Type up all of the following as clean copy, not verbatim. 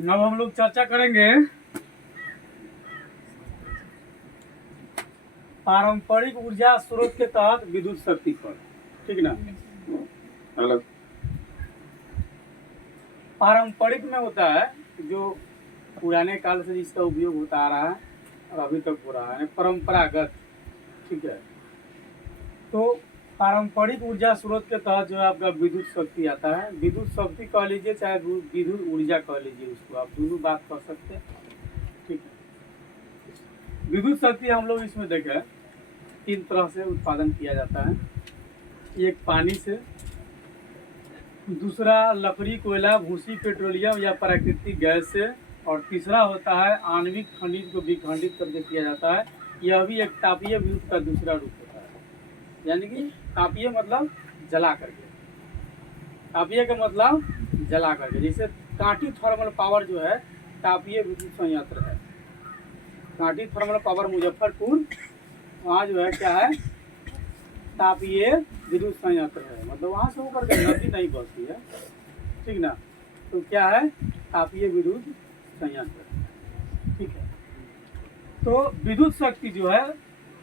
अब हम लोग चर्चा करेंगे पारंपरिक ऊर्जा स्रोत के तहत विद्युत शक्ति पर। ठीक ना। मतलब पारंपरिक में होता है जो पुराने काल से जिसका उपयोग होता आ रहा है और अभी तक हो रहा है, परंपरागत। ठीक है। तो पारंपरिक ऊर्जा स्रोत के तहत जो है आपका विद्युत शक्ति आता है। विद्युत शक्ति कह लीजिए चाहे विद्युत ऊर्जा कह लीजिए, उसको आप दोनों बात कर सकते हैं। ठीक है। विद्युत शक्ति हम लोग इसमें देखें 3 तरह से उत्पादन किया जाता है। एक पानी से, दूसरा लकड़ी, कोयला, भूसी, पेट्रोलियम या प्राकृतिक गैस से, और तीसरा होता है आणविक खनिज को विखंडित करके किया जाता है। यह भी एक तापीय विद्युत का दूसरा रूप होता है। यानी कि तापीय मतलब जला करके, तापीय का मतलब जला करके। जैसे कांटी थर्मल पावर जो है तापीय विद्युत संयंत्र है। कांटी थर्मल पावर मुजफ्फरपुर, वहाँ जो है क्या है, तापीय विद्युत संयंत्र है। मतलब वहाँ से होकर के नदी नहीं बहती है। ठीक ना। तो क्या है, तापीय विद्युत संयंत्र। ठीक है। तो विद्युत शक्ति जो है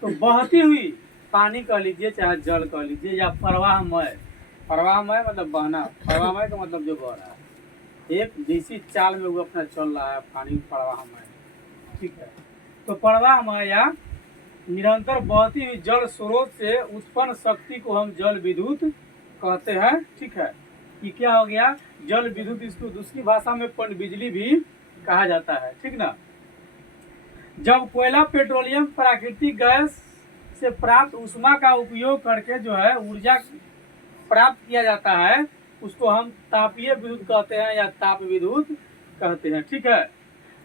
तो बहती हुई पानी कह लीजिए चाहे जल कह लीजिए या प्रवाहमय। प्रवाहमय मतलब बहना, प्रवाहमय का मतलब जो बह रहा है, एक जैसी चाल में वो अपना चल रहा है पानी, प्रवाहमय। ठीक है। तो प्रवाहमय या निरंतर बहती हुई जल स्रोत से उत्पन्न शक्ति को हम जल विद्युत कहते हैं। ठीक है। ये क्या हो गया, जल विद्युत। इसको दूसरी भाषा में पनबिजली भी कहा जाता है। ठीक ना। जब कोयला, पेट्रोलियम, प्राकृतिक गैस से प्राप्त ऊष्मा का उपयोग करके जो है ऊर्जा प्राप्त किया जाता है, उसको हम तापीय विद्युत कहते हैं या ताप विद्युत कहते हैं। ठीक है।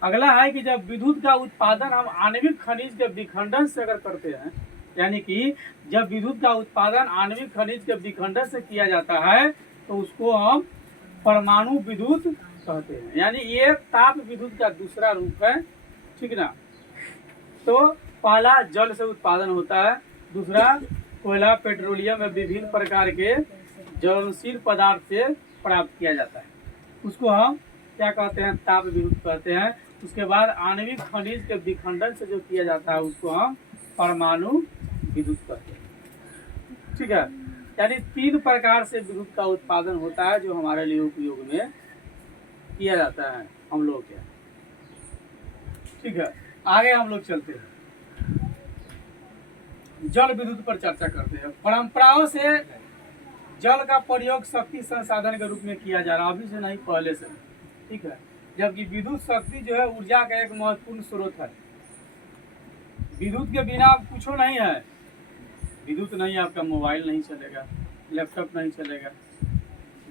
अगला है कि जब विद्युत का उत्पादन हम आणविक खनिज के विखंडन से अगर करते हैं, यानी कि जब विद्युत का उत्पादन आणविक खनिज के विखंडन से किया जाता है तो उसको हम परमाणु विद्युत कहते हैं। यानी ये ताप विद्युत का दूसरा रूप है। ठीक ना। तो पहला जल से उत्पादन होता है, दूसरा कोयला, पेट्रोलियम या विभिन्न प्रकार के ज्वलनशील पदार्थ से प्राप्त किया जाता है, उसको हम क्या कहते हैं, ताप विद्युत कहते हैं। उसके बाद आणविक खनिज के विखंडन से जो किया जाता है उसको हम परमाणु विद्युत कहते हैं। ठीक है। यानी 3 प्रकार से विद्युत का उत्पादन होता है जो हमारे लिए उपयोग में किया जाता है हम लोग के। ठीक है। आगे हम लोग चलते हैं, जल विद्युत पर चर्चा करते हैं। परंपराओं से जल का प्रयोग शक्ति संसाधन के रूप में किया जा रहा है, अभी से नहीं पहले से। ठीक है। जबकि विद्युत शक्ति जो है ऊर्जा का एक महत्वपूर्ण स्रोत है। विद्युत के बिना कुछ नहीं है। विद्युत नहीं, आपका मोबाइल नहीं चलेगा, लैपटॉप नहीं चलेगा,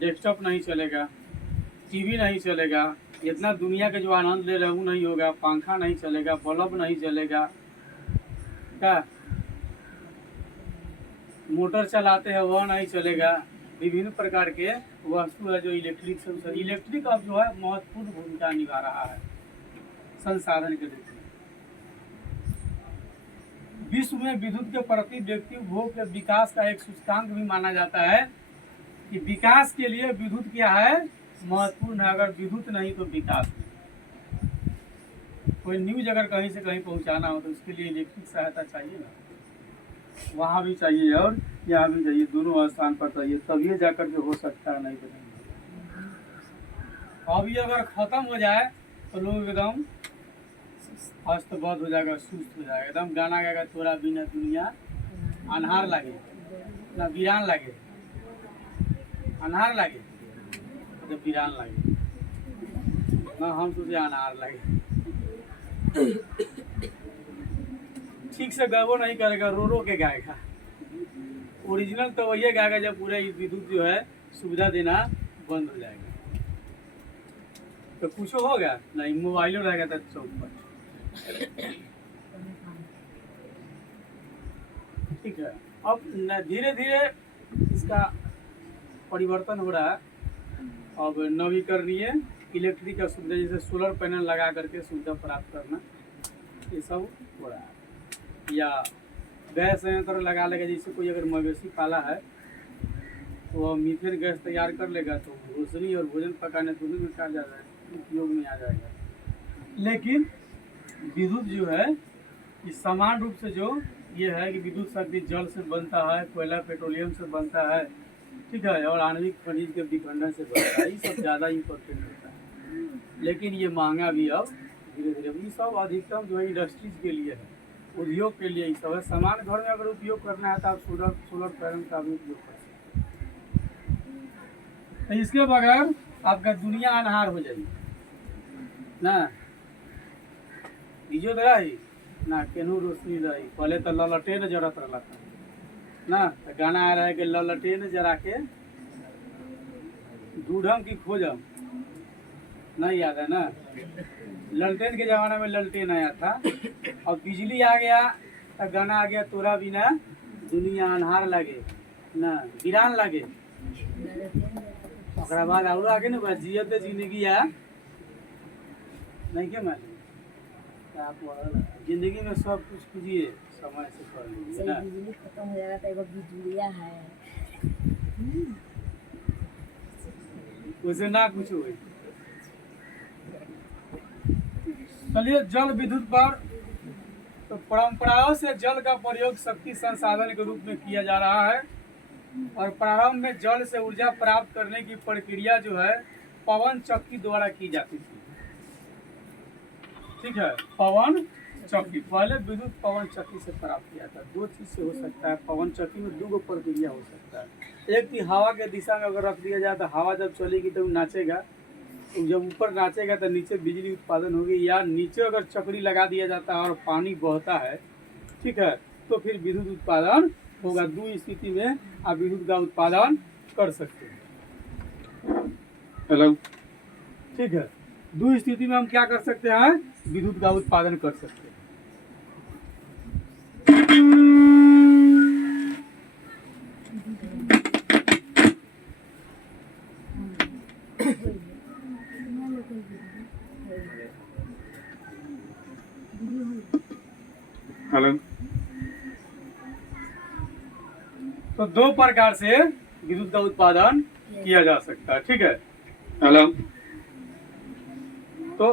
डेस्कटॉप नहीं चलेगा, टीवी नहीं चलेगा, इतना दुनिया के जो आनंद ले रहे हैं वो नहीं होगा, पंखा नहीं चलेगा, बल्ब नहीं चलेगा, क्या मोटर चलाते हैं वह नहीं चलेगा। विभिन्न प्रकार के वस्तु है जो इलेक्ट्रिक से, इलेक्ट्रिक अब जो है महत्वपूर्ण भूमिका निभा रहा है संसाधन के रूप में। विश्व में विद्युत के प्रति व्यक्ति उपभोग के विकास का एक सूचकांक भी माना जाता है कि विकास के लिए विद्युत क्या है, महत्वपूर्ण है। अगर विद्युत नहीं तो विकास नहीं। कोई न्यूज अगर कहीं से कहीं पहुंचाना हो तो उसके लिए इलेक्ट्रिक सहायता चाहिए ना, वहाँ भी चाहिए और यहाँ भी चाहिए, दोनों स्थान पर चाहिए, तभी जाकर के हो सकता है, नहीं तो नहीं। अभी अगर खत्म हो जाए तो लोग एकदम अस्तबद्ध हो जाएगा, सुस्त हो जाएगा, एकदम गाना गाएगा, तोरा बिना दुनिया अन्हार लगे ना वीरान लगे, अन्हार लगे तो वीरान लगे ना, हम सोचे अन्हार लगे। ठीक से गाबो नहीं करेगा, रो रो के गाएगा। ओरिजिनल तो वही गाएगा जब पूरा विद्युत जो है सुविधा देना बंद हो जाएगा। तो कुछ होगा नहीं, मोबाइल रहेगा तो चौक पर। ठीक है। अब धीरे धीरे इसका परिवर्तन हो रहा है। अब नवीकरणीय इलेक्ट्रिक का सुविधा, जैसे सोलर पैनल लगा करके सुविधा प्राप्त करना, ये सब हो रहा है। या गैस संयंत्र लगा लेगा, जैसे कोई अगर मवेशी पाला है तो वह मीथेन गैस तैयार कर लेगा, तो रोशनी और भोजन पकाने दोनों में काम जा रहा है। उपयोग में आ जाएगा। लेकिन विद्युत जो है ये समान रूप से जो ये है कि विद्युत शक्ति जल से बनता है, कोयला पेट्रोलियम से बनता है, ठीक है, और आणविक खनिज के विखंडन से बनता है। ये सब ज़्यादा इम्पोर्टेंट होता है, लेकिन ये महंगा भी अब धीरे धीरे। ये सब अधिकतम जो है इंडस्ट्रीज के लिए है, उद्योग के लिए ये सब है। सामान्य घर में अगर उपयोग करना है तो आप सोलर पैनल का भी उपयोग कर सकते हैं। तो इसके बगैर आपका दुनिया अनहार हो जाएगी ना, इजो रही ना केनू रोशनी रही। पहले तो ललटेन जरूरत रहा था ना, तो गाना आ रहा है कि ललटेन जरा के ढूंढम की खोजम, नहीं याद है ना। ललटेन के जमाने में ललटेन आया था, और बिजली आ गया तो गाना आ गया तोरा बिना दुनिया अन्हार लगे ना, वीरान लगे। ओकरा बाद और आगे ना बस जियते जिंदगी आ नहीं के मालूम। जिंदगी में सब कुछ कीजिए समय से कर लीजिए ना। बिजली खत्म हो जाएगा तो एगो बिजुलिया है। वैसे ना कुछ हुए। चलिए जल विद्युत पर, तो परंपराओं से जल का प्रयोग शक्ति संसाधन के रूप में किया जा रहा है, और प्रारंभ में जल से ऊर्जा प्राप्त करने की प्रक्रिया जो है पवन चक्की द्वारा की जाती थी। ठीक है, पवन चक्की, पहले विद्युत पवन चक्की से प्राप्त किया था। दो चीज से हो सकता है, पवन चक्की में दो प्रक्रिया हो सकता है। एक की हवा के दिशा में अगर रख दिया जाए तो हवा जब चलेगी तो नाचेगा, तो जब ऊपर नाचेगा तो नीचे बिजली उत्पादन होगी। या नीचे अगर चक्री लगा दिया जाता है और पानी बहता है, ठीक है, तो फिर विद्युत उत्पादन होगा। दो स्थिति में आप विद्युत का उत्पादन कर सकते हैं। हेलो, ठीक है, दो स्थिति में हम क्या कर सकते हैं, विद्युत का उत्पादन कर सकते हैं। हेलो, तो दो प्रकार से विद्युत का उत्पादन किया जा सकता है, ठीक है। हेलो, तो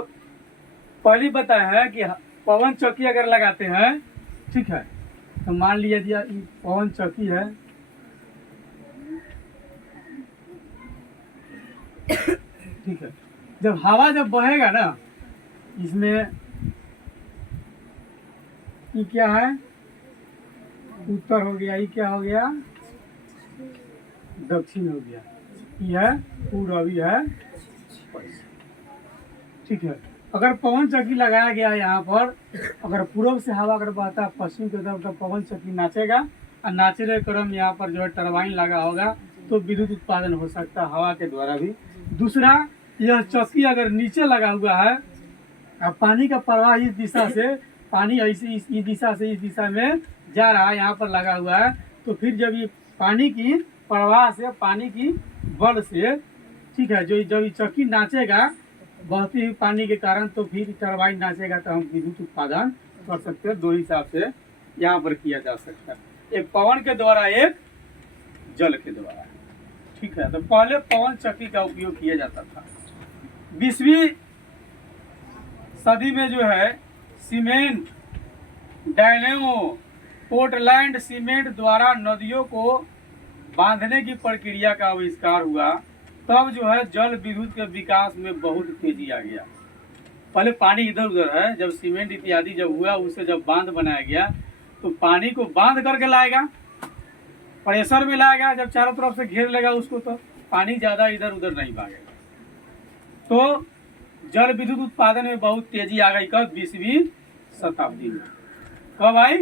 पहली बताया है कि पवन चक्की अगर लगाते हैं, ठीक है, तो मान लिया पवन चक्की है, ठीक है, जब हवा जब बहेगा ना, इसमें ये क्या है, उत्तर हो गया, ये क्या हो गया, दक्षिण हो गया, ये है पूर्वी है, ठीक है। अगर पवन चक्की लगाया गया यहाँ पर, अगर पूर्व से हवा अगर बहता है पश्चिम की तरफ, तो पवन चक्की नाचेगा, और नाचने क्रम यहाँ पर जो है टरबाइन लगा होगा, तो विद्युत उत्पादन हो सकता है हवा के द्वारा भी। दूसरा, यह चक्की अगर नीचे लगा हुआ है, अब पानी का प्रवाह इस दिशा से, पानी ऐसे इस दिशा से इस दिशा में जा रहा है, यहाँ पर लगा हुआ है, तो फिर जब ये पानी की प्रवाह से, पानी की बल से, ठीक है, जो जब ये चक्की नाचेगा बहती हुई पानी के कारण, तो फिर टरबाइन नाचेगा, तो हम विद्युत उत्पादन कर सकते हैं। दो हिसाब से यहाँ पर किया जा सकता है, एक पवन के द्वारा, एक जल के द्वारा, ठीक है। तो पहले पवन चक्की का उपयोग किया जाता था। 20वीं सदी में जो है सीमेंट, डायनेमो, पोर्टलैंड सीमेंट द्वारा नदियों को बांधने की प्रक्रिया का आविष्कार हुआ, तब जो है जल विद्युत के विकास में बहुत तेजी आ गया। पहले पानी इधर उधर है, जब सीमेंट इत्यादि जब हुआ, उसे जब बांध बनाया गया, तो पानी को बांध करके लाएगा, प्रेशर में लाएगा, जब चारों तरफ से घेर लेगा उसको, तो पानी ज्यादा इधर उधर नहीं भागेगा। तो जल विद्युत उत्पादन में बहुत तेजी आ गई। कब? 20वीं शताब्दी में। कब आई?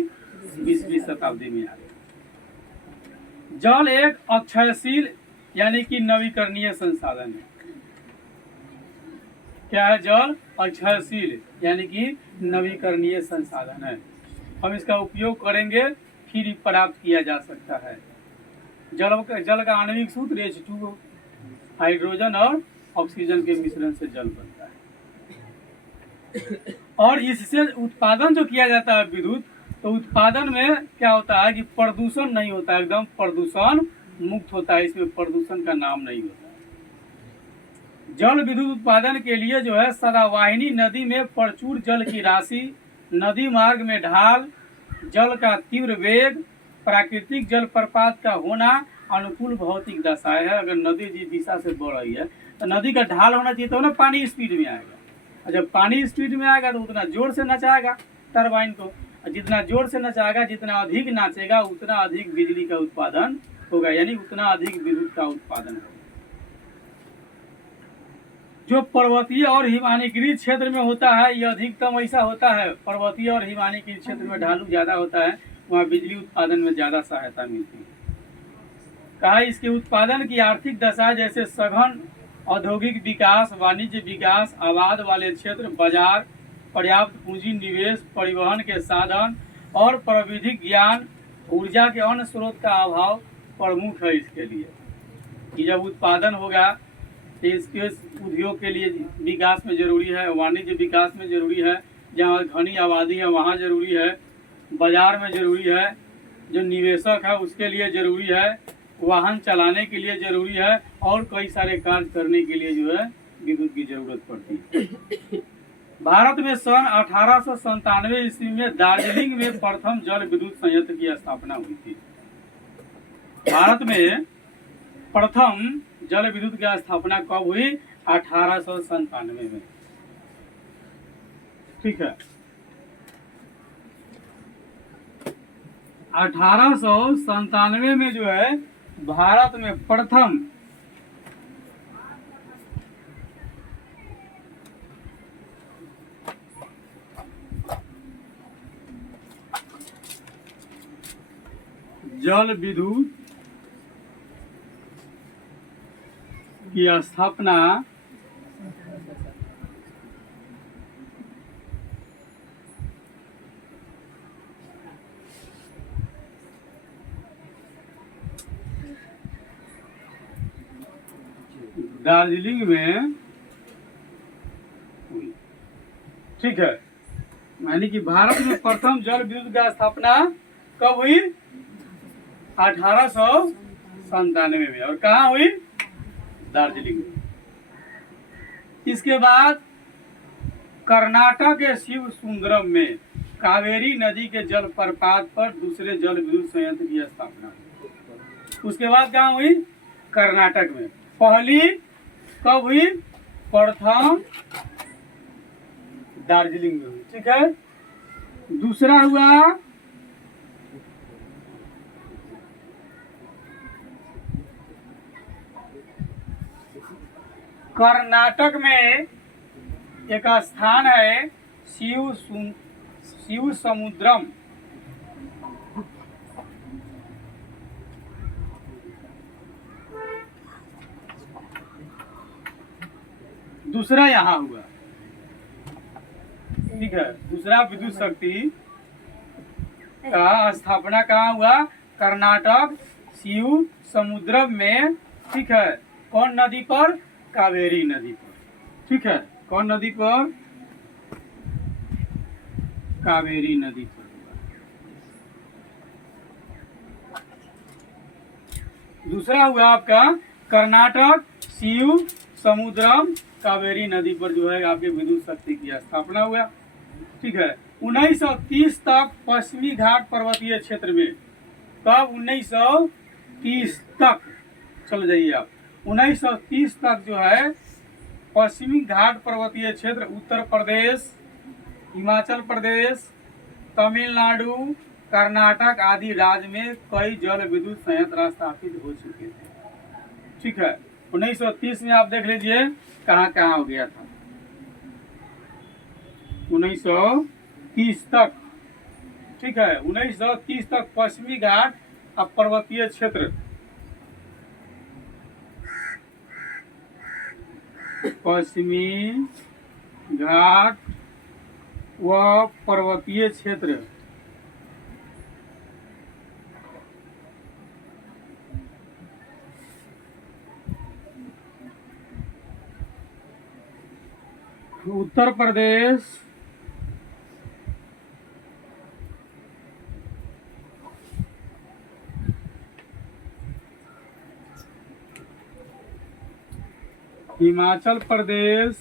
20वीं शताब्दी में आ गई। जल एक अक्षयशील यानी कि नवीकरणीय संसाधन है। क्या है? जल अक्षयशील यानी कि नवीकरणीय संसाधन है। हम इसका उपयोग करेंगे, फिर प्राप्त किया जा सकता है। जल का आणविक सूत्र H2O, हाइड्रोजन और ऑक्सीजन के मिश्रण से जल बनता है। और इससे उत्पादन जो किया जाता है विद्युत, तो उत्पादन में क्या होता है कि प्रदूषण नहीं होता है, एकदम प्रदूषण मुक्त होता है। इसमें प्रदूषण का नाम नहीं होता है। जल विद्युत उत्पादन के लिए जो है सदावाहिनी नदी में प्रचुर जल की राशि, नदी मार्ग में ढाल, जल का तीव्र वेग, प्राकृतिक जल प्रपात का होना अनुकूल भौतिक दशाएं है। अगर नदी जिस दिशा से बढ़ रही है तो नदी का ढाल होना चाहिए तो ना पानी स्पीड में आएगा, और जब पानी स्पीड में आएगा तो उतना जोर से नचाएगा टरबाइन को, और जितना जोर से नचाएगा, जितना अधिक नाचेगा उतना अधिक बिजली का उत्पादन होगा, यानी उतना अधिक विद्युत का उत्पादन होगा। जो पर्वतीय और हिमानीकृत क्षेत्र में होता है, यह अधिकतम ऐसा होता है, पर्वतीय और हिमानीकृत क्षेत्र में ढालू ज्यादा होता है, वहाँ बिजली उत्पादन में ज्यादा सहायता मिलती है। कहा इसके उत्पादन की आर्थिक दशा जैसे सघन औद्योगिक विकास, वाणिज्य विकास, आबाद वाले क्षेत्र, बाजार, पर्याप्त पूंजी निवेश, परिवहन के साधन और प्राविधिक ज्ञान, ऊर्जा के अन्य स्रोत का अभाव प्रमुख है इसके लिए। कि जब उत्पादन होगा तो इसके उद्योग के लिए विकास में जरूरी है, वाणिज्य विकास में जरूरी है, जहाँ घनी आबादी है वहाँ जरूरी है, बाजार में जरूरी है, जो निवेशक है उसके लिए जरूरी है, वाहन चलाने के लिए जरूरी है, और कई सारे कार्य करने के लिए जो है विद्युत की जरूरत पड़ती है। भारत में सन 1897 ईस्वी में दार्जिलिंग में प्रथम जल विद्युत संयंत्र की स्थापना हुई थी। भारत में प्रथम जल विद्युत की स्थापना कब हुई? 1897 में। ठीक है, 1897 में जो है भारत में प्रथम जल विद्युत की स्थापना दार्जिलिंग में हुई। ठीक है, यानी कि भारत में प्रथम जल विद्युत की स्थापना कब हुई? 1897 में। और कहाँ हुई? दार्जिलिंग में। इसके बाद कर्नाटक के शिव सुंदरम में कावेरी नदी के जल प्रपात पर दूसरे जल विद्युत संयंत्र की स्थापना हुई। उसके बाद कहाँ हुई? कर्नाटक में। पहली कब हुई? प्रथम दार्जिलिंग में हुई। ठीक है, दूसरा हुआ कर्नाटक में एक स्थान है शिव समुद्रम। दूसरा यहाँ हुआ। ठीक है, दूसरा विद्युत शक्ति का स्थापना कहाँ हुआ? कर्नाटक शिव समुद्रम में। ठीक है, कौन नदी पर? कावेरी नदी पर। ठीक है, कौन नदी पर? कावेरी नदी पर हुआ। दूसरा हुआ आपका कर्नाटक शिव समुद्रम कावेरी नदी पर जो है आपके विद्युत शक्ति की स्थापना हुआ। ठीक है, 1930 तक पश्चिमी घाट पर्वतीय क्षेत्र में। कब? 1930 तक। चल जाइए आप, 1930 तक जो है पश्चिमी घाट पर्वतीय क्षेत्र उत्तर प्रदेश, हिमाचल प्रदेश, तमिलनाडु, कर्नाटक आदि राज्य में कई जल विद्युत संयंत्र स्थापित हो चुके थे। ठीक है, 1930 में आप देख लीजिए कहाँ कहाँ हो गया था। 1930 तक। ठीक है, 1930 तक पश्चिमी घाट और पर्वतीय क्षेत्र, पश्चिमी घाट व पर्वतीय क्षेत्र उत्तर प्रदेश, हिमाचल प्रदेश,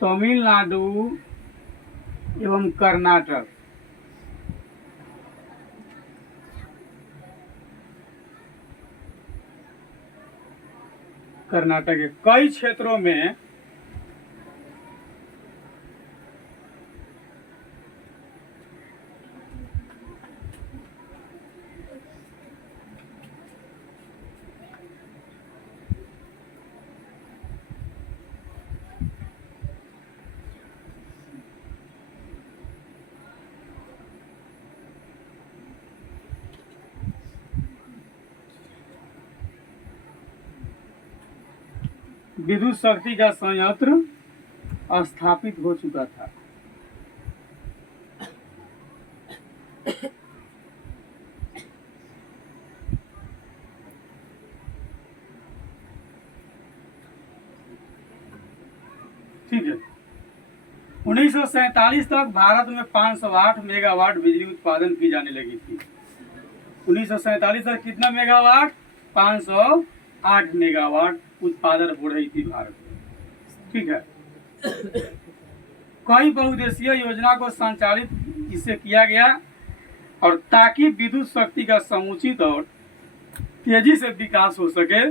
तमिलनाडु एवं कर्नाटक। कर्नाटक के कई क्षेत्रों में विद्युत शक्ति का संयंत्र स्थापित हो चुका था। ठीक है। 1947 तक भारत में 508 मेगावाट बिजली उत्पादन की जाने लगी थी। 1947 तक कितना मेगावाट? 508 मेगावाट उत्पादन हो रही थी भारत में। ठीक है। कई बहुउद्देशीय योजना को संचालित इससे किया गया और ताकि विद्युत शक्ति का समुचित और तेजी से विकास हो सके,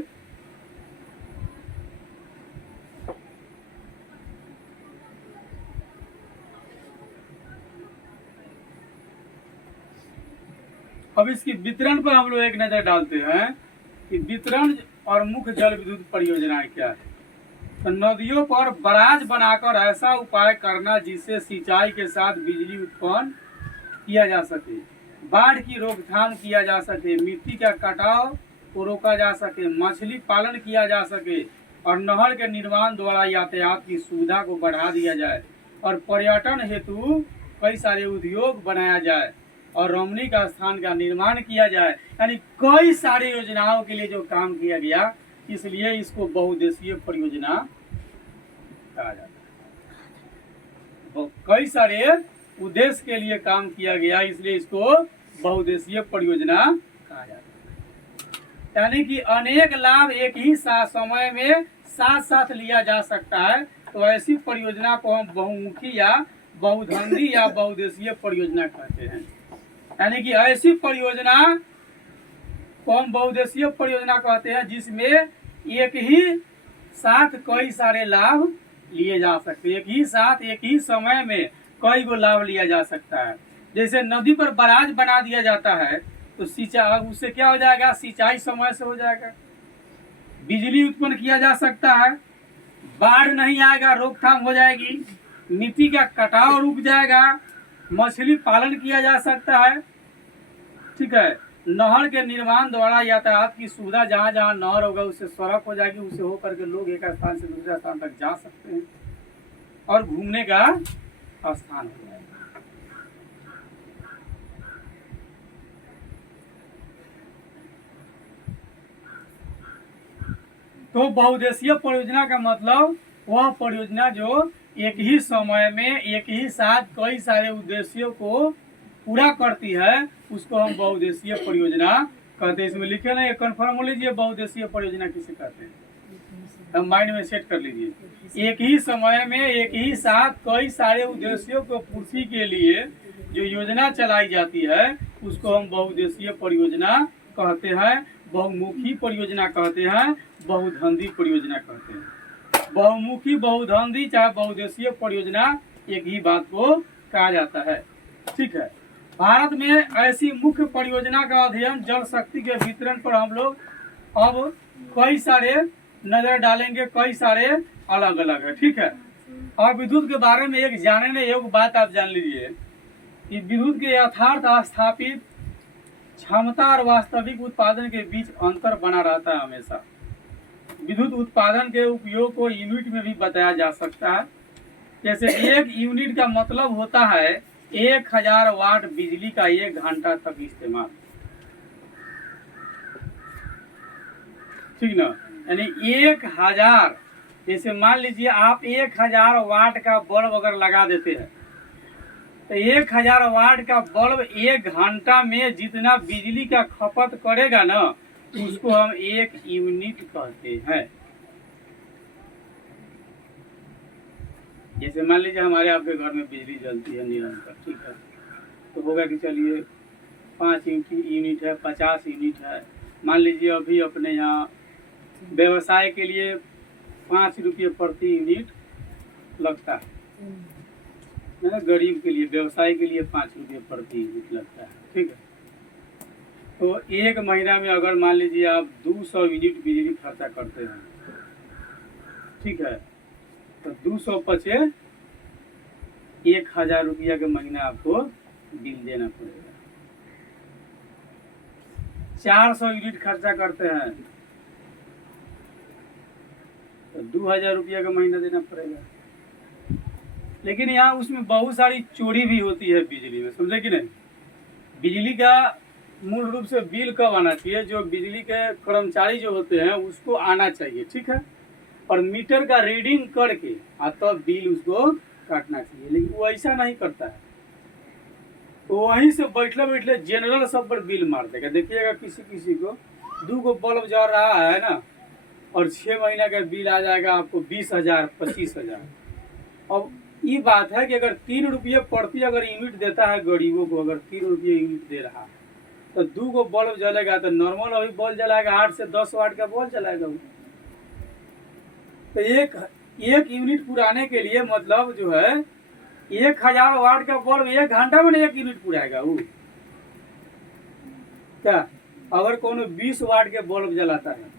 अब इसकी वितरण पर हम लोग एक नजर डालते हैं कि वितरण और मुख्य जल विद्युत परियोजनाएं क्या है। तो नदियों पर बराज बनाकर ऐसा उपाय करना जिससे सिंचाई के साथ बिजली उत्पन्न किया जा सके, बाढ़ की रोकथाम किया जा सके, मिट्टी का कटाव को रोका जा सके, मछली पालन किया जा सके और नहर के निर्माण द्वारा यातायात की सुविधा को बढ़ा दिया जाए और पर्यटन हेतु कई सारे उद्योग बनाया जाए और रमणीक स्थान का निर्माण किया जाए। यानी कई सारी योजनाओं के लिए जो काम किया गया, इसलिए इसको बहुउद्देशीय परियोजना कहा जाता है। कई सारे उद्देश्य के लिए काम किया गया, इसलिए इसको बहुउद्देशीय परियोजना कहा जाता है। यानी कि अनेक लाभ एक ही समय में साथ साथ लिया जा सकता है। तो ऐसी परियोजना को हम बहुमुखी या बहुधंधी या बहुउद्देशीय परियोजना कहते हैं। यानी कि ऐसी परियोजना को हम बहुउद्देशीय परियोजना कहते हैं जिसमें एक ही साथ कई सारे लाभ लिए जा सकते हैं। एक ही साथ एक ही समय में कई गो लाभ लिया जा सकता है। जैसे नदी पर बराज बना दिया जाता है तो सिंचाई, उससे क्या हो जाएगा? सिंचाई समय से हो जाएगा, बिजली उत्पन्न किया जा सकता है, बाढ़ नहीं आएगा, रोकथाम हो जाएगी, मिट्टी का कटाव रुक जाएगा, मछली पालन किया जा सकता है। ठीक है। नहर के निर्माण द्वारा यातायात की सुविधा, जहाँ जहाँ नहर होगा उससे सड़क हो जाएगी, उससे होकर के लोग एक स्थान से दूसरे स्थान तक जा सकते हैं और घूमने का स्थान हो जाएगा। तो बहुउद्देशीय परियोजना का मतलब वह परियोजना जो एक ही समय में एक ही साथ कई सारे उद्देश्यों को पूरा करती है, उसको हम बहुउद्देशीय परियोजना कहते हैं। इसमें लिखे ना, ये कन्फर्म हो लीजिए बहुउद्देशीय परियोजना किसे कहते हैं, हम माइंड में सेट कर लीजिए। एक ही समय में एक ही साथ कई सारे उद्देश्यों को पूर्ति के लिए जो योजना चलाई जाती है उसको हम बहुउद्देशीय परियोजना कहते हैं, बहुमुखी परियोजना कहते हैं, बहुधंधी परियोजना कहते हैं। बहुमुखी, बहुधंधी चाहे बहुउद्देशीय परियोजना एक ही बात को कहा जाता है। ठीक है। भारत में ऐसी मुख्य परियोजना का अध्ययन जल शक्ति के वितरण पर हम लोग अब कई सारे नजर डालेंगे, कई सारे अलग अलग है। ठीक है। और विद्युत के बारे में एक जानने योग्य बात आप जान लीजिए कि विद्युत के यथार्थ स्थापित क्षमता और वास्तविक उत्पादन के बीच अंतर बना रहता है हमेशा। विद्युत उत्पादन के उपयोग को यूनिट में भी बताया जा सकता है। जैसे एक यूनिट का मतलब होता है 1000 वाट बिजली का 1 घंटा तक इस्तेमाल। ठीक ना। यानी 1000, जैसे मान लीजिए आप 1000 वाट का बल्ब अगर लगा देते हैं तो 1000 वाट का बल्ब 1 घंटा में जितना बिजली का खपत करेगा ना उसको हम 1 यूनिट कहते हैं। जैसे मान लीजिए हमारे आपके घर में बिजली जलती है निरंतर, ठीक है, तो होगा कि चलिए 5 यूनिट है, 50 यूनिट है। मान लीजिए अभी अपने यहाँ व्यवसाय के लिए 5 रुपये प्रति यूनिट लगता है ना, गरीब के लिए, व्यवसाय के लिए 5 रुपये प्रति यूनिट लगता है, ठीक है। तो एक महीना में अगर मान लीजिए आप 200 यूनिट बिजली खर्चा करते हैं, ठीक है, तो 200 पचे 1000 रुपया के महीना आपको बिल देना पड़ेगा। 400 यूनिट खर्चा करते हैं तो 2000 रुपया का महीना देना पड़ेगा। लेकिन यहाँ उसमें बहुत सारी चोरी भी होती है बिजली में, समझे कि नहीं। बिजली का मूल रूप से बिल कब आना चाहिए, जो बिजली के कर्मचारी जो होते हैं उसको आना चाहिए, ठीक है, और मीटर का रीडिंग करके तब बिल उसको काटना चाहिए। लेकिन वो ऐसा नहीं करता है, तो वहीं से बैठले बैठले जनरल सब पर बिल मार देगा। देखिएगा किसी किसी को 2 बल्ब जल रहा है ना और 6 महीना का बिल आ जाएगा आपको 20,000 25,000। अब ये बात है कि अगर 3 रुपये प्रति अगर यूनिट देता है गरीबों को, अगर 3 रुपये यूनिट दे रहा है तो 2 बल्ब जलेगा तो नॉर्मल अभी बल्ब जलाएगा 8 से 10 वाट का बल्ब जलाएगा वो। तो एक यूनिट पुराने के लिए मतलब जो है 1000 वाट का बल्ब 1 घंटा में 1 यूनिट पुराएगा वो क्या। अगर कोनो 20 वाट के बल्ब जलाता है,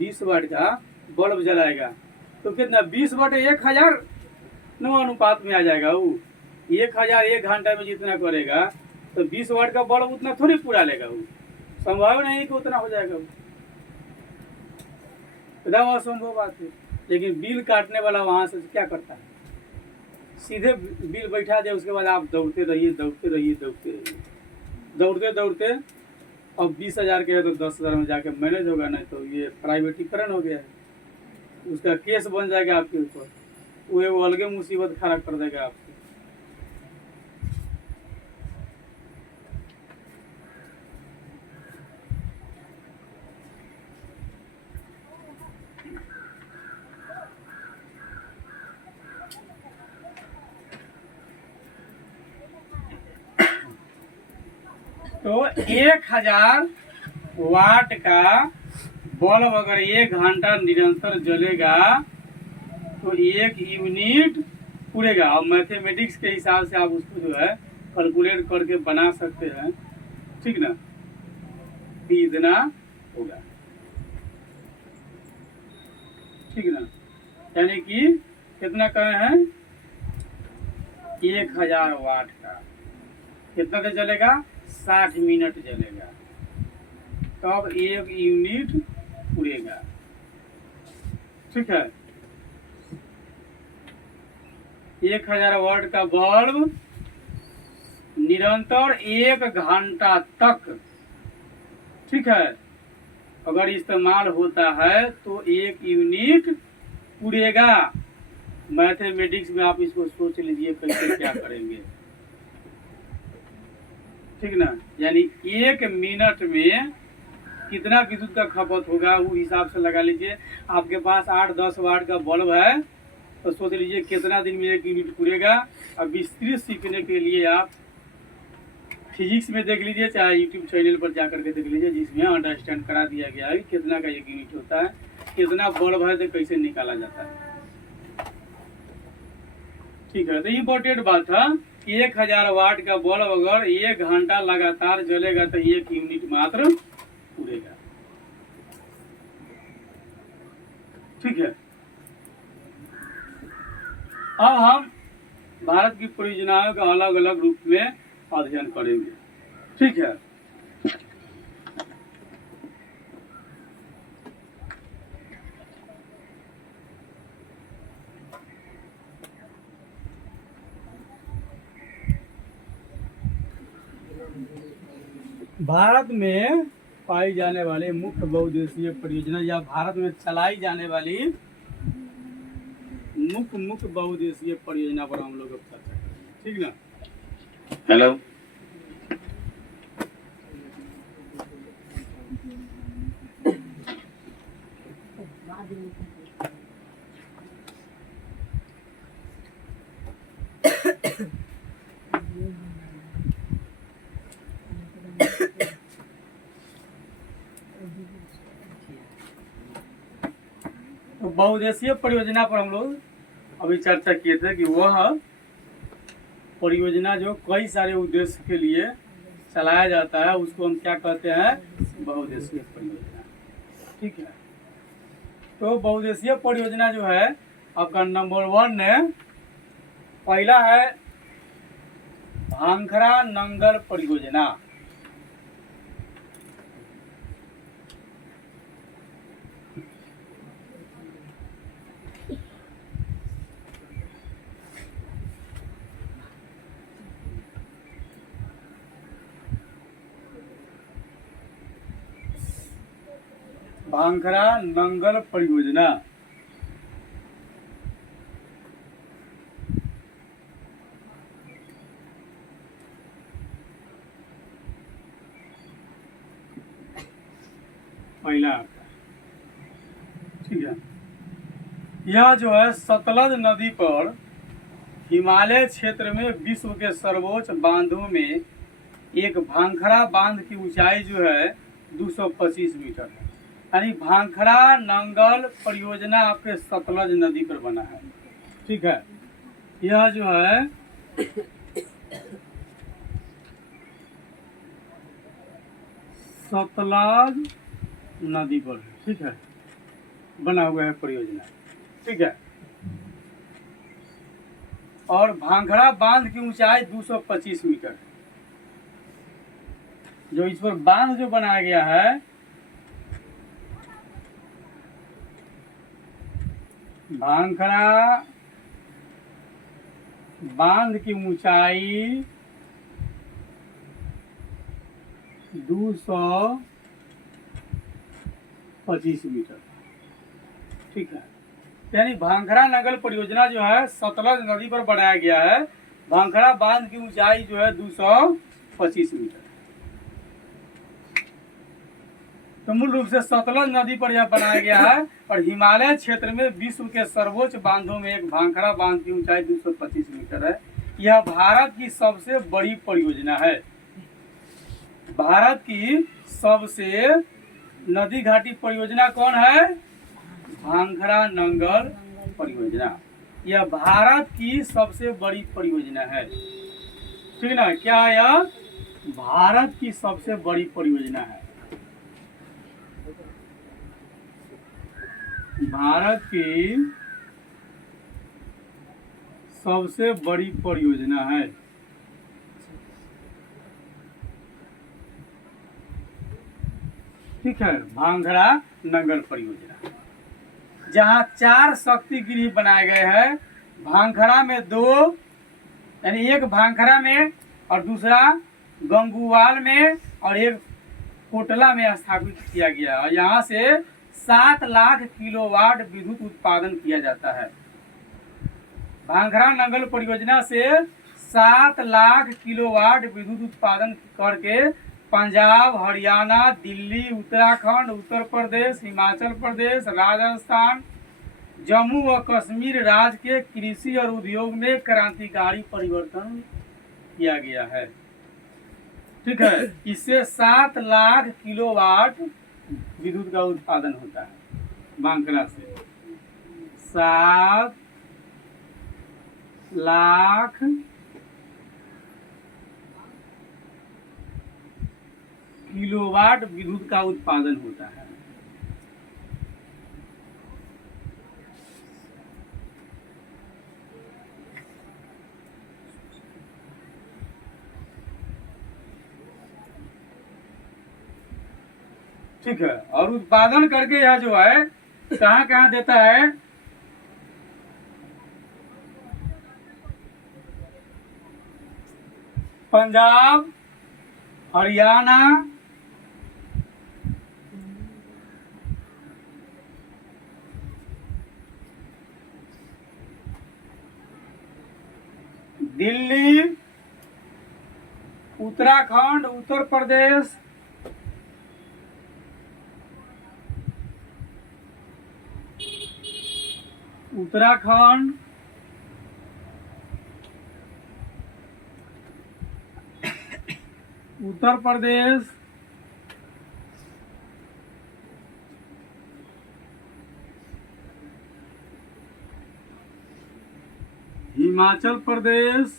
20 वाट का बल्ब जलाएगा तो कितना 20 वाट 1000 नो अनुपात में आ जाएगा वो। 1000 1 घंटा में जितना करेगा तो 20 वाट का बल्ब उतना थोड़ी पूरा लेगा वो, संभव नहीं कि उतना हो जाएगा वो, एकदम असंभव बात है। लेकिन बिल काटने वाला वहां से क्या करता है, सीधे बिल बैठा दे, उसके बाद आप दौड़ते रहिए दौड़ते रहिए दौड़ते रहिए, दौड़ते दौड़ते अब 20,000 के है तो 10,000 में जाके मैनेज होगा, नहीं तो ये प्राइवेटीकरण हो गया है, उसका केस बन जाएगा आपके ऊपर, वो अलगे मुसीबत खड़ा कर देगा आपको। तो 1000 वाट का बल्ब अगर 1 घंटा निरंतर जलेगा तो 1 यूनिट पूरेगा। अब मैथमेटिक्स के हिसाब से आप उसको जो है कैलकुलेट करके बना सकते हैं, ठीक ना, कि इतना होगा, ठीक ना। यानी कि कितना कहे हैं 1000 वाट का कितना देर जलेगा 60 मिनट जलेगा, तब 1 यूनिट पूरेगा, ठीक है। 1000 वाट का बल्ब निरंतर 1 घंटा तक, ठीक है, अगर इस्तेमाल होता है तो 1 यूनिट पूरेगा। मैथमेटिक्स में आप इसको सोच लीजिए कैसे क्या करेंगे, ठीक ना। यानी 1 मिनट में कितना विद्युत का खपत होगा वो हिसाब से लगा लीजिए। आपके पास 8-10 वाट का बल्ब है तो सोच लीजिए कितना दिन में 1 यूनिट पूरेगा। अब विस्तृत सीखने के लिए आप फिजिक्स में देख लीजिए, चाहे यूट्यूब चैनल पर जाकर के देख लीजिए, जिसमें अंडरस्टैंड करा दिया गया है कितना का 1 यूनिट होता है, कितना बल्ब है तो कैसे निकाला जाता है, ठीक है। तो इम्पोर्टेंट बात था कि 1000 वाट का बल्ब अगर 1 घंटा लगातार जलेगा तो 1 यूनिट मात्र पूरेगा, ठीक है। अब हम भारत की परियोजनाओं का अलग अलग रूप में अध्ययन करेंगे, ठीक है। भारत में पाई जाने वाली मुख्य बहुउद्देशीय परियोजना या भारत में चलाई जाने वाली मुख्य बहुउद्देशीय परियोजना पर हम लोग अब चर्चा करेंगे, ठीक ना। हेलो। तो बहुउद्देशीय परियोजना पर हम लोग अभी चर्चा किए थे कि वह परियोजना जो कई सारे उद्देश्य के लिए चलाया जाता है उसको हम क्या कहते हैं, बहुउद्देशीय परियोजना, ठीक है। तो बहुउद्देशीय परियोजना जो है आपका नंबर 1 है, पहला है भांखड़ा नंगल परियोजना। भांखड़ा नंगल परियोजना पहला, ठीक है। यह जो है सतलज नदी पर हिमालय क्षेत्र में विश्व के सर्वोच्च बांधों में एक भांखड़ा बांध की ऊंचाई जो है 225 मीटर है। यानी भांखड़ा नंगल परियोजना आपके सतलज नदी पर बना है, ठीक है। यह जो है सतलज नदी पर, ठीक है, बना हुआ है परियोजना, ठीक है। और भांखड़ा बांध की ऊंचाई 225 मीटर है। जो इस पर बांध जो बनाया गया है भांखड़ा बांध की ऊंचाई 225 मीटर, ठीक है। यानी भांखड़ा नंगल परियोजना जो है सतलज नदी पर बनाया गया है। भांखड़ा बांध की ऊंचाई जो है 225 मीटर। तो मूल रूप से सतलज नदी पर यह बनाया गया है और हिमालय क्षेत्र में विश्व के सर्वोच्च बांधों में एक भांखड़ा बांध की ऊंचाई 225 मीटर है। यह भारत की सबसे बड़ी परियोजना है। भारत की सबसे नदी घाटी परियोजना कौन है? भांखड़ा नंगल परियोजना। यह भारत की सबसे बड़ी परियोजना है, ठीक ना। क्या यह भारत की सबसे बड़ी परियोजना है? भारत की सबसे बड़ी परियोजना है, ठीक है। भांखड़ा नंगल परियोजना, जहाँ 4 शक्ति गृह बनाए गए हैं। भांखड़ा में 2, यानी एक भांखड़ा में और दूसरा गंगुवाल में और एक कोटला में स्थापित किया गया और यहाँ से 7 लाख किलोवाट विद्युत उत्पादन किया जाता है। भांखड़ा नंगल परियोजना से 7 लाख किलोवाट विद्युत उत्पादन करके पंजाब, हरियाणा, दिल्ली, उत्तराखंड, उत्तर प्रदेश, हिमाचल प्रदेश, राजस्थान, जम्मू व कश्मीर राज्य के कृषि और उद्योग में क्रांतिकारी परिवर्तन किया गया है, ठीक है। इससे 7 लाख किलोवाट विद्युत का उत्पादन होता है भांखड़ा से। 7 लाख किलोवाट विद्युत का उत्पादन होता है। ठीक है। और उत्पादन करके यह जो है कहाँ कहाँ देता है? पंजाब, हरियाणा, उत्तराखंड, उत्तर प्रदेश, उत्तराखंड, उत्तर प्रदेश, हिमाचल प्रदेश,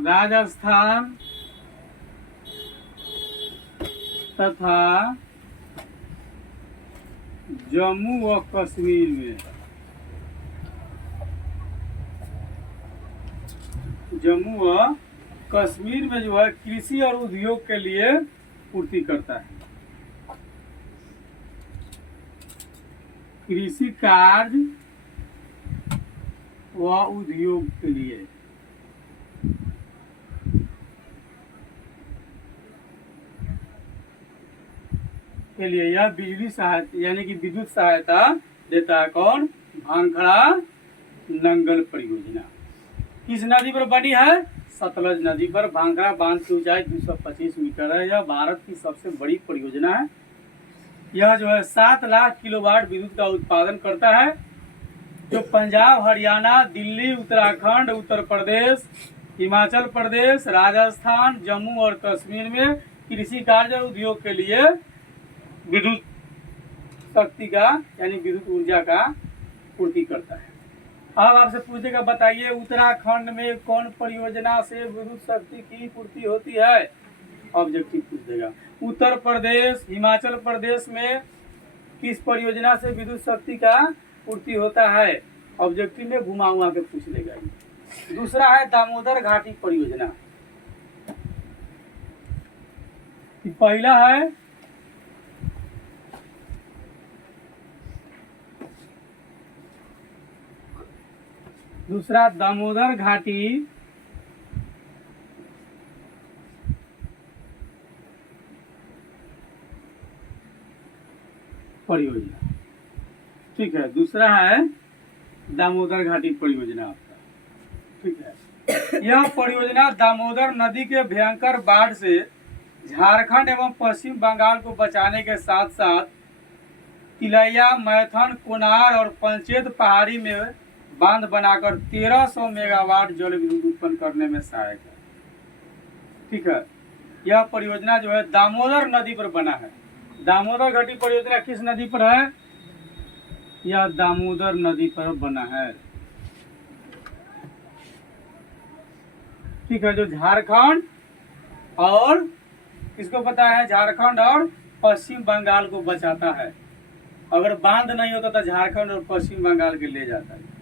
राजस्थान तथा जम्मू व कश्मीर में, जम्मू व कश्मीर में जो है कृषि और उद्योग के लिए पूर्ति करता है। कृषि कार्य व उद्योग के लिए यह बिजली सहायता यानी कि विद्युत सहायता देता है। कौन? भांखड़ा नंगल परियोजना किस नदी पर बनी है? सतलज नदी पर। भांखड़ा बांध की ऊंचाई 225 मीटर है। यह भारत की सबसे बड़ी परियोजना है। यह जो है 7 लाख किलोवाट विद्युत का उत्पादन करता है, जो पंजाब, हरियाणा, दिल्ली, उत्तराखंड, उत्तर प्रदेश, हिमाचल प्रदेश, राजस्थान, जम्मू और कश्मीर में कृषि कार्य और उद्योग के लिए विद्युत शक्ति का यानी विद्युत ऊर्जा का पूर्ति करता है। अब आपसे पूछेगा, बताइए उत्तराखंड में कौन परियोजना से विद्युत शक्ति की पूर्ति होती है? ऑब्जेक्टिव पूछ देगा। उत्तर प्रदेश, हिमाचल प्रदेश में किस परियोजना से विद्युत शक्ति का पूर्ति होता है? ऑब्जेक्टिव में घुमा हुआ के पूछ लेगा। दूसरा है दामोदर घाटी परियोजना। पहला है दूसरा दामोदर घाटी परियोजना, ठीक है। दूसरा है दामोदर घाटी परियोजना आपका, ठीक है। यह परियोजना दामोदर नदी के भयंकर बाढ़ से झारखंड एवं पश्चिम बंगाल को बचाने के साथ साथ तिलैया, मैथन, कोनार और पंचेत पहाड़ी में बांध बनाकर 1300 मेगावाट जल विद्युत उत्पन्न करने में सहायक है, ठीक है। यह परियोजना जो है दामोदर नदी पर बना है। दामोदर घाटी परियोजना किस नदी पर है? यह दामोदर नदी पर बना है, ठीक है। जो झारखंड और किसको पता है? झारखंड और पश्चिम बंगाल को बचाता है। अगर बांध नहीं होता तो झारखंड और पश्चिम बंगाल के ले जाता है।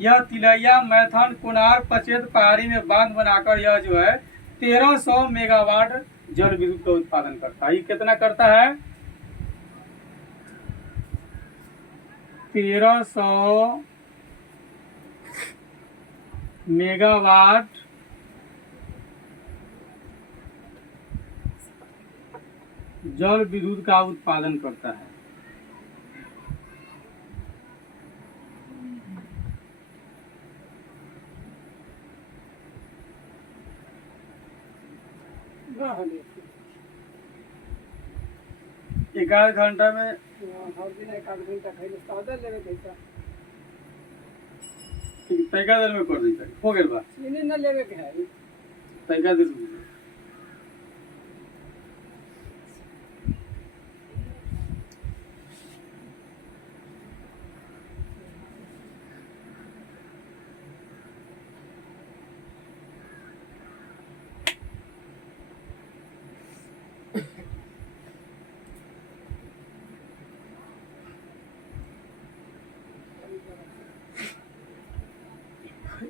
यह तिलैया, मैथन, कुनार, पंचेत पहाड़ी में बांध बनाकर यह जो है 1300 मेगावाट जल विद्युत का उत्पादन करता है। ये कितना करता है? 1300 मेगावाट जल विद्युत का उत्पादन करता है। एक आध घंटा में पैका देर में कर दी हो गए बा पैका देर में।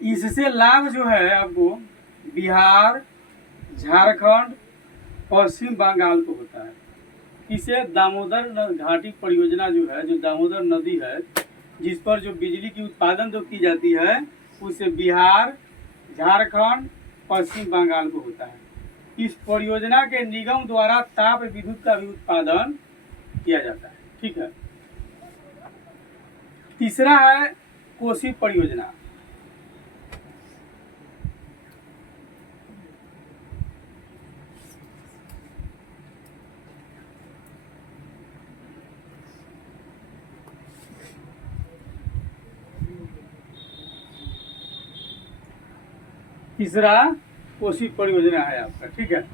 इससे लाभ जो है आपको बिहार, झारखंड, पश्चिम बंगाल को होता है। इसे दामोदर घाटी परियोजना जो है, जो दामोदर नदी है जिस पर जो बिजली की उत्पादन जो की जाती है, उससे बिहार, झारखंड, पश्चिम बंगाल को होता है। इस परियोजना के निगम द्वारा ताप विद्युत का भी उत्पादन किया जाता है। ठीक है। तीसरा है कोसी परियोजना। तीसरा कोसी परियोजना है आपका। ठीक है।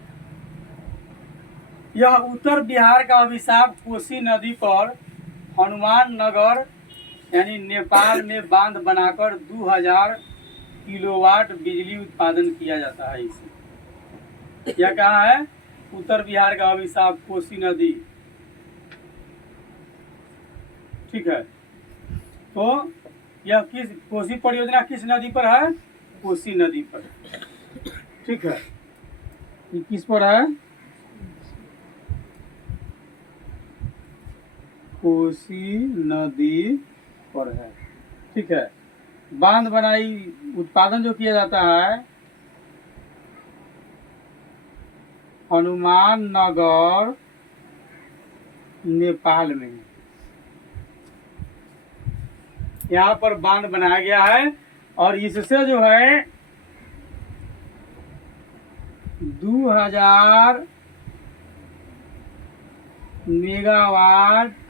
यह उत्तर बिहार का अभिशाप कोसी नदी पर हनुमान नगर यानी नेपाल में बांध बनाकर 2000 किलोवाट बिजली उत्पादन किया जाता है। इसे यह कहाँ है? उत्तर बिहार का अभिशाप कोसी नदी। ठीक है। तो यह किस कोसी परियोजना किस नदी पर है? कोसी नदी पर। ठीक है। ये किस पर है? कोसी नदी पर है। ठीक है। बांध बनाई उत्पादन जो किया जाता है हनुमान नगर नेपाल में, यहाँ पर बांध बनाया गया है और इससे जो है 2000 मेगावाट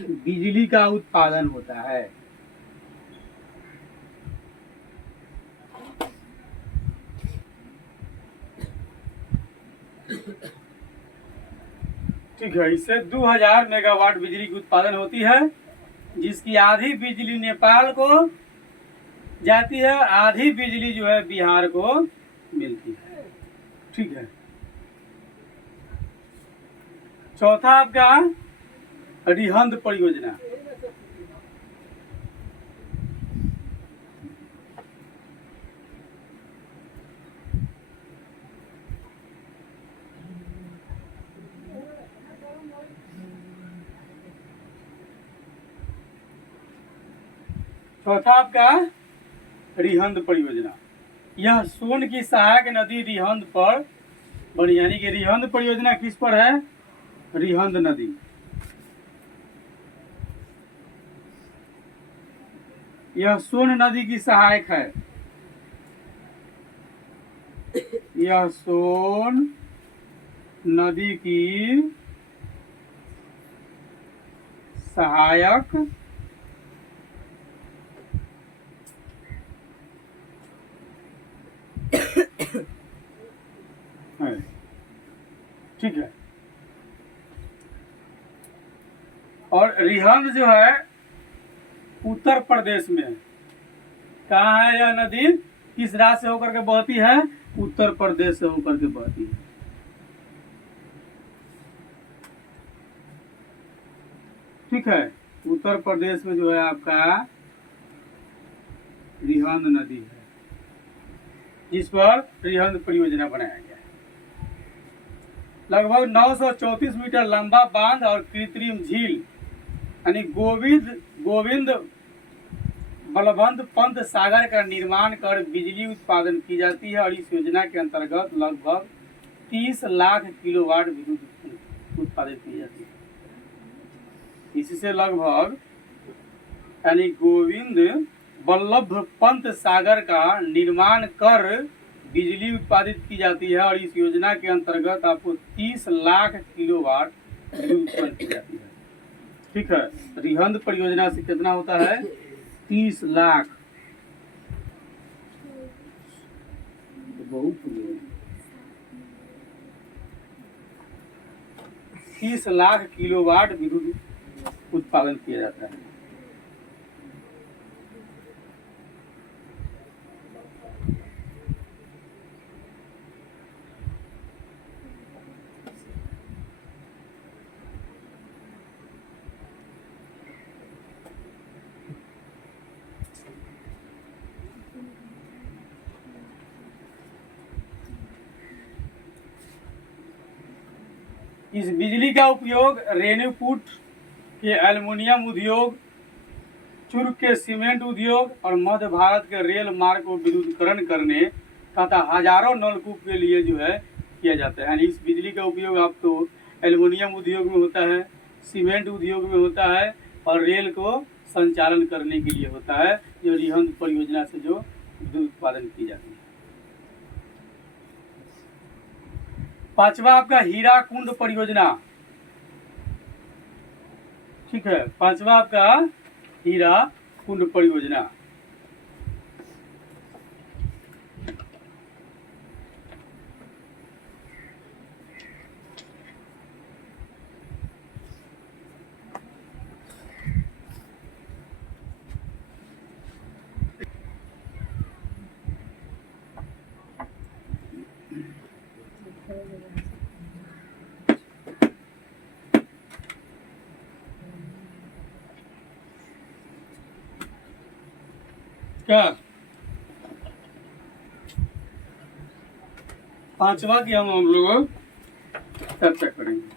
बिजली का उत्पादन होता है। ठीक है। इससे 2000 मेगावाट बिजली की उत्पादन होती है, जिसकी आधी बिजली नेपाल को जाती है, आधी बिजली जो है बिहार को मिलती है। ठीक है। चौथा आपका रिहंद परियोजना। चौथा आपका रिहंद परियोजना। यह सोन की सहायक नदी रिहंद पर बनी, यानी कि रिहंद परियोजना किस पर है? रिहंद नदी। यह सोन नदी की सहायक है। यह सोन नदी की सहायक है। ठीक है। और रिहंद जो है उत्तर प्रदेश में। कहाँ है यह नदी? किस राज्य से होकर के बहती है? उत्तर प्रदेश से होकर के बहती है। ठीक है। उत्तर प्रदेश में जो है आपका रिहंद नदी है, जिस पर रिहंद परियोजना बनाया गया है। लगभग 934 मीटर लंबा बांध और कृत्रिम झील यानी गोविंद बलवंत पंत सागर का निर्माण कर बिजली उत्पादन की जाती है और इस योजना के अंतर्गत लगभग 30 लाख किलोवाट विद्युत उत्पादित की जाती है। इससे लगभग यानी गोविंद बल्लभ पंत सागर का निर्माण कर बिजली उत्पादित की जाती है और इस योजना के अंतर्गत आपको 30 लाख किलोवाट बिजली उत्पन्न की जाती है। ठीक है। रिहंद परियोजना से कितना होता है? 30 लाख। बहुत 30 लाख किलोवाट विद्युत उत्पादन किया जाता है। इस बिजली का उपयोग रेणुकूट के एल्युमिनियम उद्योग, चूर्क के सीमेंट उद्योग और मध्य भारत के रेल मार्ग को विद्युतीकरण करने तथा हजारों नलकूप के लिए जो है किया जाता है। यानी इस बिजली का उपयोग आप तो एल्युमिनियम उद्योग में होता है, सीमेंट उद्योग में होता है, और रेल को संचालन करने के लिए होता है, जो रिहंद परियोजना से जो विद्युत उत्पादन की जाती है। पांचवा आपका हीराकुंड परियोजना। ठीक है, पांचवा आपका हीराकुंड परियोजना। क्या पांचवा की हम लोग चर्चा करेंगे।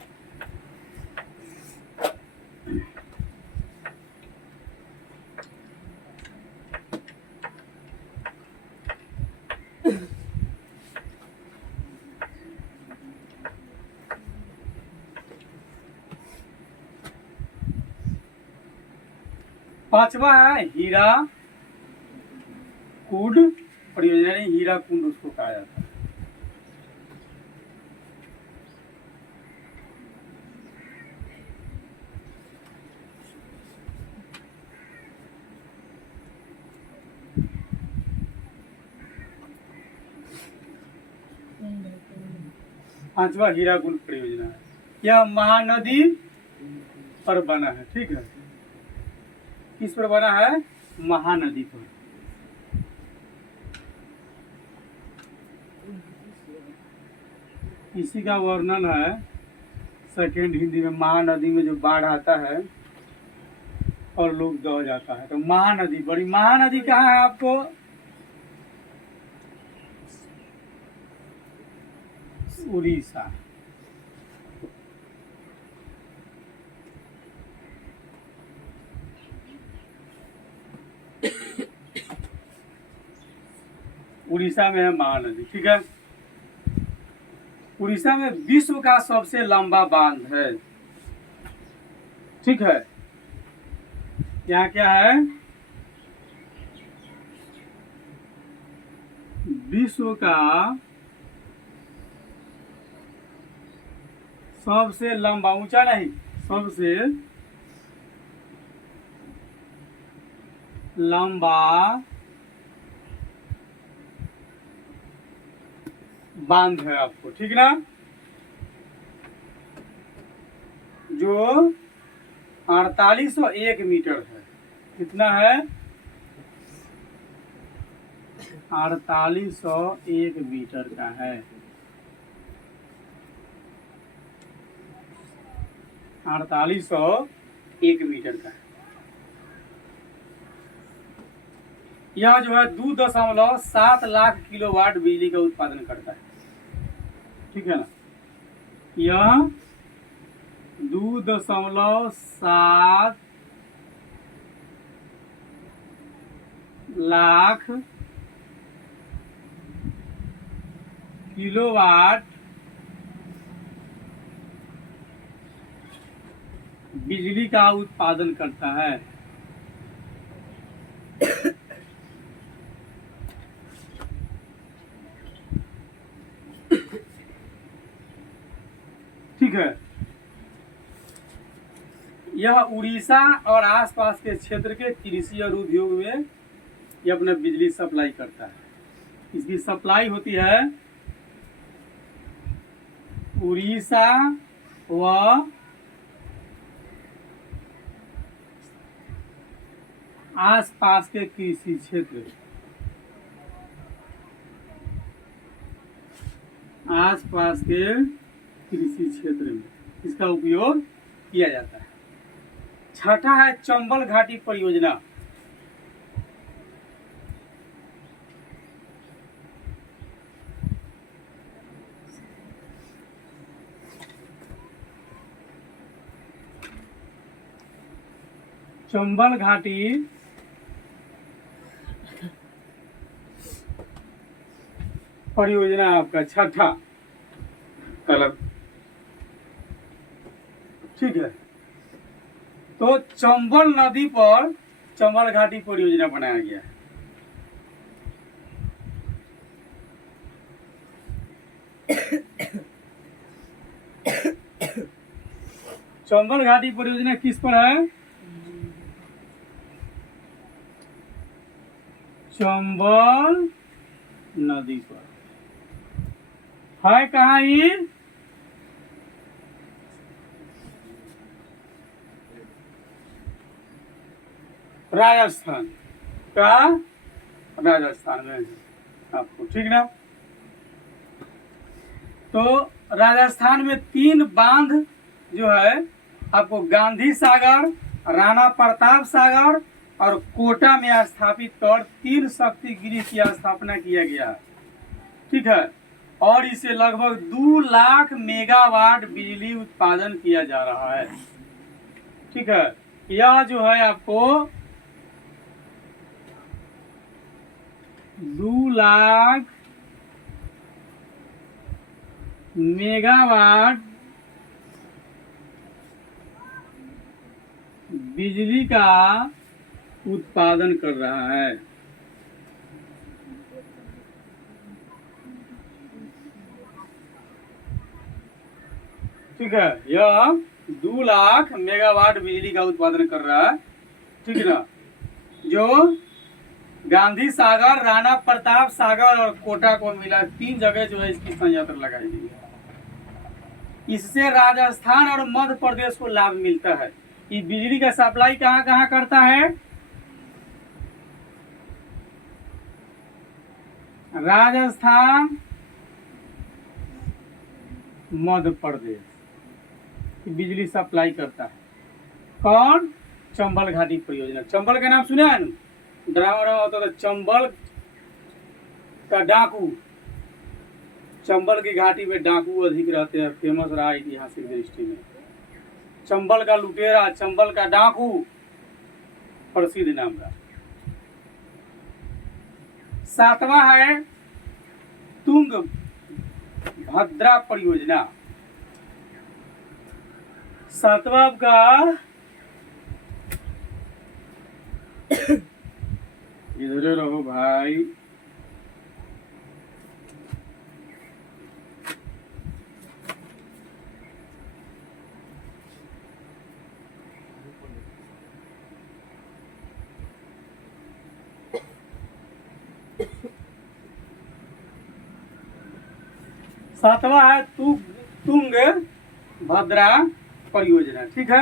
पांचवा है हीराकुंड परियोजना, हीराकुंड उसको कहा जाता है। पांचवा हीराकुंड परियोजना है, यह महानदी पर बना है। ठीक है, किस पर बना है? महानदी पर। इसी का वर्णन है सेकेंड हिंदी में, महानदी में जो बाढ़ आता है और लोग दह जाता है, तो महानदी, बड़ी महानदी कहाँ है आपको? उड़ीसा। उड़ीसा में है महानदी। ठीक है, उड़ीसा में विश्व का सबसे लंबा बांध है। ठीक है, यहाँ क्या है? विश्व का सबसे लंबा, ऊंचा नहीं, सबसे लंबा बांध है आपको। ठीक ना, जो 4801 मीटर है। कितना है? 4801 मीटर का है। 4801 मीटर का है। यह जो है 2.7 लाख किलोवाट बिजली का उत्पादन करता है। ठीक है ना, यह 2.7 लाख किलोवाट बिजली का उत्पादन करता है। ठीक है, यह उड़ीसा और आसपास के क्षेत्र के कृषि और उद्योग में यह अपना बिजली सप्लाई करता है। इसकी सप्लाई होती है उड़ीसा व आसपास के कृषि क्षेत्र, आसपास के कृषि क्षेत्र में इसका उपयोग किया जाता है। छठा है चंबल घाटी परियोजना। चंबल घाटी परियोजना आपका छठा तलब। ठीक है। तो चंबल नदी पर चंबल घाटी परियोजना बनाया गया है। चंबल घाटी परियोजना किस पर है? चंबल नदी पर है। कहाँ ये? राजस्थान का, राजस्थान में है आपको, ठीक ना। तो राजस्थान में 3 बांध जो है आपको गांधी सागर, राणा प्रताप सागर और कोटा में स्थापित कर 3 शक्ति गृह की स्थापना किया गया है, ठीक है। और इसे लगभग 2 लाख मेगावाट बिजली उत्पादन किया जा रहा है, ठीक है। यह जो है आपको 2 लाख मेगावाट बिजली का उत्पादन कर रहा है। ठीक है, यह 2 लाख मेगावाट बिजली का उत्पादन कर रहा है, ठीक है ना। जो गांधी सागर, राणा प्रताप सागर और कोटा को मिला 3 जगह जो है इसकी संयंत्र लगाई गई है। इससे राजस्थान और मध्य प्रदेश को लाभ मिलता है। ये बिजली का सप्लाई कहाँ कहाँ करता है? राजस्थान, मध्य प्रदेश बिजली सप्लाई करता है। कौन? चंबल घाटी परियोजना। चंबल का नाम सुना है ना? ड्रामा होता था चंबल का डाकू। चंबल की घाटी में डाकू अधिक रहते हैं, फेमस रहा ऐतिहासिक दृष्टि में। चंबल का लुटेरा, चंबल का डाकू प्रसिद्ध नाम रहा। 7वां है तुंग भद्रा परियोजना। 7वां का इधर रहो भाई। सातवां है तुंग भद्रा परियोजना, ठीक है।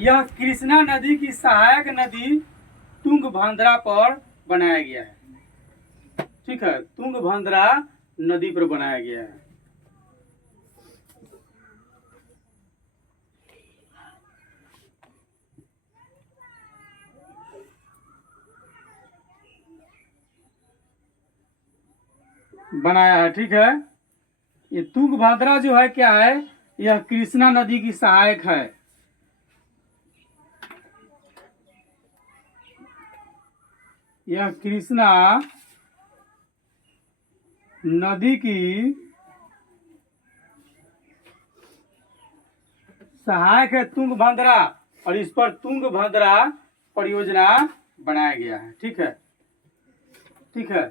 यह कृष्णा नदी की सहायक नदी तुंगभद्रा पर बनाया गया है, ठीक है। तुंगभद्रा नदी पर बनाया गया है। बनाया है, ठीक है। ये तुंगभद्रा जो है क्या है? यह कृष्णा नदी की सहायक है। यह कृष्णा नदी की सहायक है तुंगभद्रा, और इस पर तुंगभद्रा परियोजना बनाया गया है, ठीक है, ठीक है।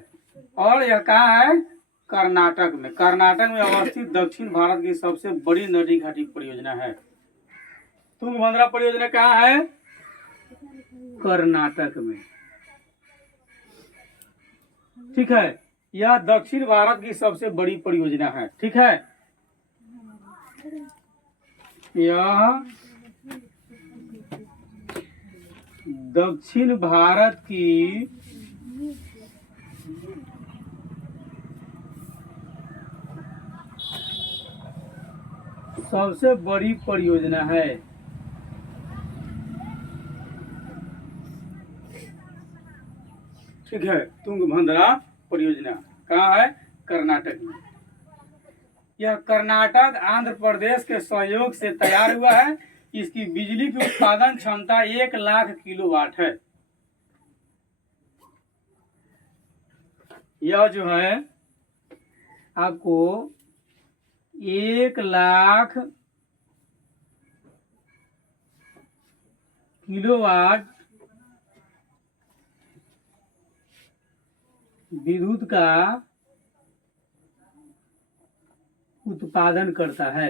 और यह कहाँ है? कर्नाटक में। कर्नाटक में अवस्थित दक्षिण भारत की सबसे बड़ी नदी घाटी परियोजना है। तुंगभद्रा परियोजना कहाँ है? कर्नाटक में, ठीक है। यह दक्षिण भारत की सबसे बड़ी परियोजना है, ठीक है। यह दक्षिण भारत की सबसे बड़ी परियोजना है, ठीक है। तुंगभद्रा परियोजना कहाँ है? कर्नाटक में। यह कर्नाटक आंध्र प्रदेश के सहयोग से तैयार हुआ है। इसकी बिजली की उत्पादन क्षमता 1 लाख किलोवाट है। यह जो है आपको 1 लाख किलोवाट विद्युत का उत्पादन करता है।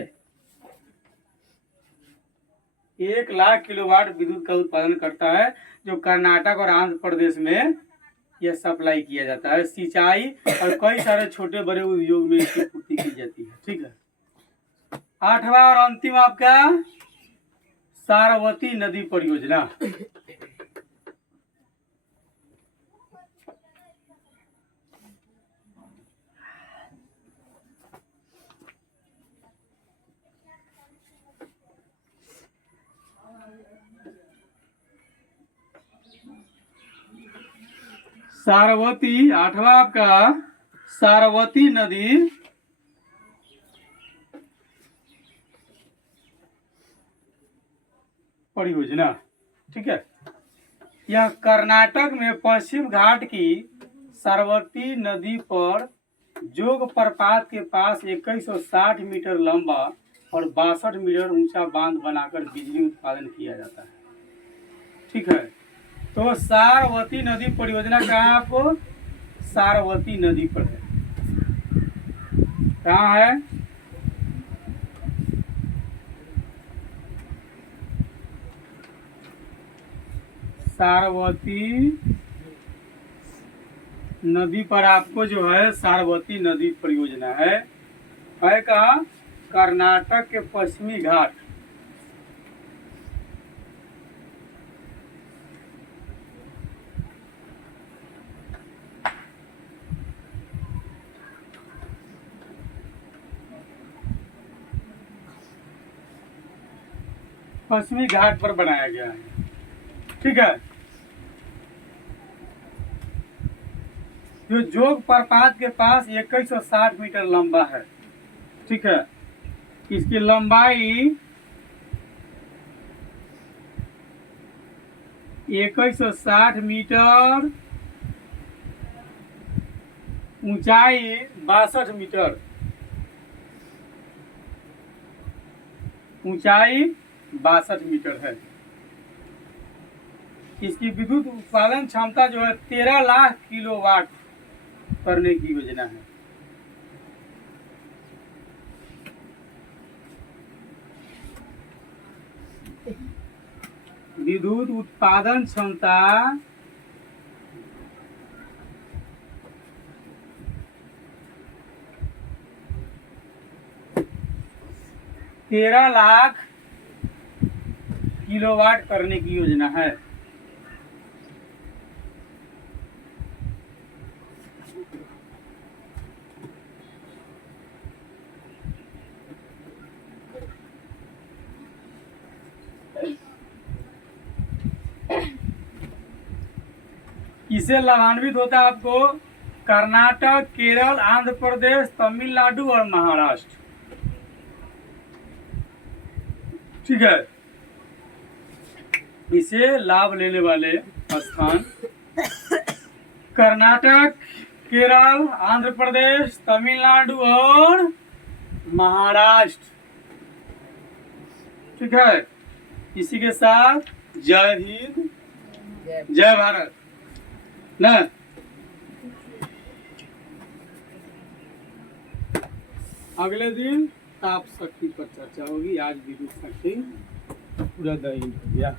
1,00,000 किलोवाट विद्युत का उत्पादन करता है, जो कर्नाटक और आंध्र प्रदेश में यह सप्लाई किया जाता है। सिंचाई और कई सारे छोटे बड़े उद्योग में इसकी पूर्ति की जाती है। ठीक है। 8वां और अंतिम आपका सारवती नदी परियोजना। सारवती 8वां आपका सारवती नदी परियोजना। ठीक है। यह कर्नाटक में पश्चिम घाट की सारवती नदी पर जोग प्रपात के पास 2160 मीटर लंबा और 62 मीटर ऊंचा बांध बनाकर बिजली उत्पादन किया जाता है। ठीक है। तो सारवती नदी परियोजना कहाँ आपको सारवती नदी पर है। कहाँ है सारवती नदी पर आपको जो है सारवती नदी परियोजना है कहाँ कर्नाटक के पश्चिमी घाट। पश्चिमी घाट पर बनाया गया है। ठीक है। जो जोग प्रपात के पास 2160 मीटर लंबा है। ठीक है। इसकी लंबाई 2160 मीटर, ऊंचाई 62 मीटर, ऊंचाई 62 मीटर है। इसकी विद्युत उत्पादन क्षमता जो है 13 लाख किलोवाट करने की योजना है। विद्युत उत्पादन क्षमता 13 लाख किलोवाट करने की योजना है। इससे लाभान्वित होता है आपको कर्नाटक, केरल, आंध्र प्रदेश, तमिलनाडु और महाराष्ट्र। ठीक है। इसे लाभ लेने वाले स्थान कर्नाटक, केरल, आंध्र प्रदेश, तमिलनाडु और महाराष्ट्र। ठीक है। इसी के साथ जय हिंद, जय भारत ना। अगले दिन ताप शक्ति पर चर्चा होगी। आज विद्युत शक्ति पूरा दिन हो गया।